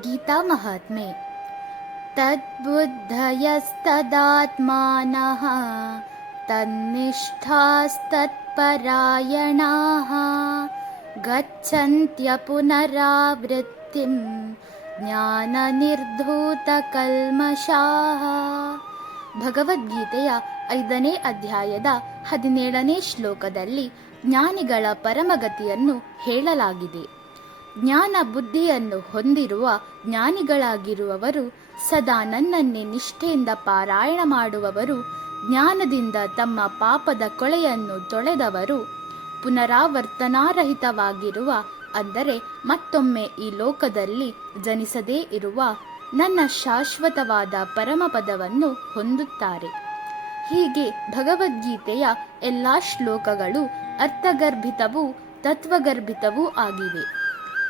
ಗೀತಾ ಮಹಾತ್ಮೆ ತದ್ಬುದ್ಧಯಸ್ತದಾತ್ಮಾನಃ ತನ್ನಿಷ್ಠಾಸ್ತತ್ಪರಾಯಣಾಃ ಗಚ್ಚಂತ್ಯ ನಿರ್ಧೂತ ಕಲ್ಮಷಾಹ ಭಗವದ್ಗೀತೆಯ ಐದನೇ ಅಧ್ಯಾಯದ ಹದಿನೇಳನೇ ಶ್ಲೋಕದಲ್ಲಿ ಜ್ಞಾನಿಗಳ ಪರಮಗತಿಯನ್ನು ಹೇಳಲಾಗಿದೆ. ಜ್ಞಾನ ಬುದ್ಧಿಯನ್ನು ಹೊಂದಿರುವ ಜ್ಞಾನಿಗಳಾಗಿರುವವರು ಸದಾ ನನ್ನನ್ನೇ ನಿಷ್ಠೆಯಿಂದ ಪಾರಾಯಣ ಮಾಡುವವರು, ಜ್ಞಾನದಿಂದ ತಮ್ಮ ಪಾಪದ ಕೊಳೆಯನ್ನು ತೊಳೆದವರು, ಪುನರಾವರ್ತನಾರಹಿತವಾಗಿರುವ, ಅಂದರೆ ಮತ್ತೊಮ್ಮೆ ಈ ಲೋಕದಲ್ಲಿ ಜನಿಸದೇ ಇರುವ ನನ್ನ ಶಾಶ್ವತವಾದ ಪರಮಪದವನ್ನು ಹೊಂದುತ್ತಾರೆ. ಹೀಗೆ ಭಗವದ್ಗೀತೆಯ ಎಲ್ಲ ಶ್ಲೋಕಗಳು ಅರ್ಥಗರ್ಭಿತವೂ ತತ್ವಗರ್ಭಿತವೂ ಆಗಿವೆ.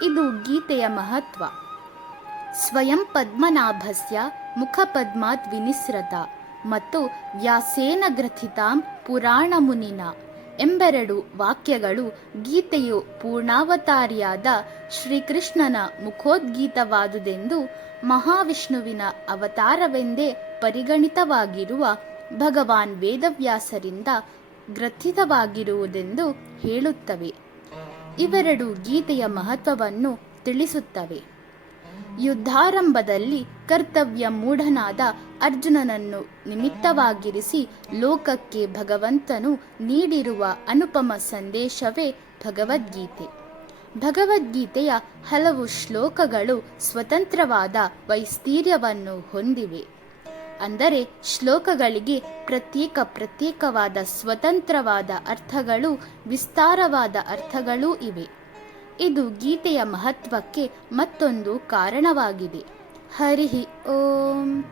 ಇದು ಗೀತೆಯ ಮಹತ್ವ. ಸ್ವಯಂ ಪದ್ಮನಾಭಸ್ಯ ಮುಖಪದ್ಮಾತ್ ವಿನಿಸ್ರತ ಮತ್ತು ವ್ಯಾಸೇನ ಗ್ರಥಿತಾಂ ಪುರಾಣ ಮುನಿನ ಎಂಬೆರಡು ವಾಕ್ಯಗಳು ಗೀತೆಯು ಪೂರ್ಣಾವತಾರಿಯಾದ ಶ್ರೀಕೃಷ್ಣನ ಮುಖೋದ್ಗೀತವಾದುದೆಂದು ಮಹಾವಿಷ್ಣುವಿನ ಅವತಾರವೆಂದೇ ಪರಿಗಣಿತವಾಗಿರುವ ಭಗವಾನ್ ವೇದವ್ಯಾಸರಿಂದ ಗ್ರಥಿತವಾಗಿರುವುದೆಂದು ಹೇಳುತ್ತವೆ. ಇವೆರಡು ಗೀತೆಯ ಮಹತ್ವವನ್ನು ತಿಳಿಸುತ್ತವೆ. ಯುದ್ಧಾರಂಭದಲ್ಲಿ ಕರ್ತವ್ಯ ಮೂಢನಾದ ಅರ್ಜುನನನ್ನು ನಿಮಿತ್ತವಾಗಿರಿಸಿ ಲೋಕಕ್ಕೆ ಭಗವಂತನು ನೀಡಿರುವ ಅನುಪಮ ಸಂದೇಶವೇ ಭಗವದ್ಗೀತೆ. ಭಗವದ್ಗೀತೆಯ ಹಲವು ಶ್ಲೋಕಗಳು ಸ್ವತಂತ್ರವಾದ ವೈಸ್ಥೀರ್ಯವನ್ನು ಹೊಂದಿವೆ. ಅಂದರೆ ಶ್ಲೋಕಗಳಿಗೆ ಪ್ರತ್ಯೇಕ ಪ್ರತ್ಯೇಕವಾದ ಸ್ವತಂತ್ರವಾದ ಅರ್ಥಗಳು, ವಿಸ್ತಾರವಾದ ಅರ್ಥಗಳೂ ಇವೆ. ಇದು ಗೀತೆಯ ಮಹತ್ವಕ್ಕೆ ಮತ್ತೊಂದು ಕಾರಣವಾಗಿದೆ. ಹರಿಹಿ ಓಂ.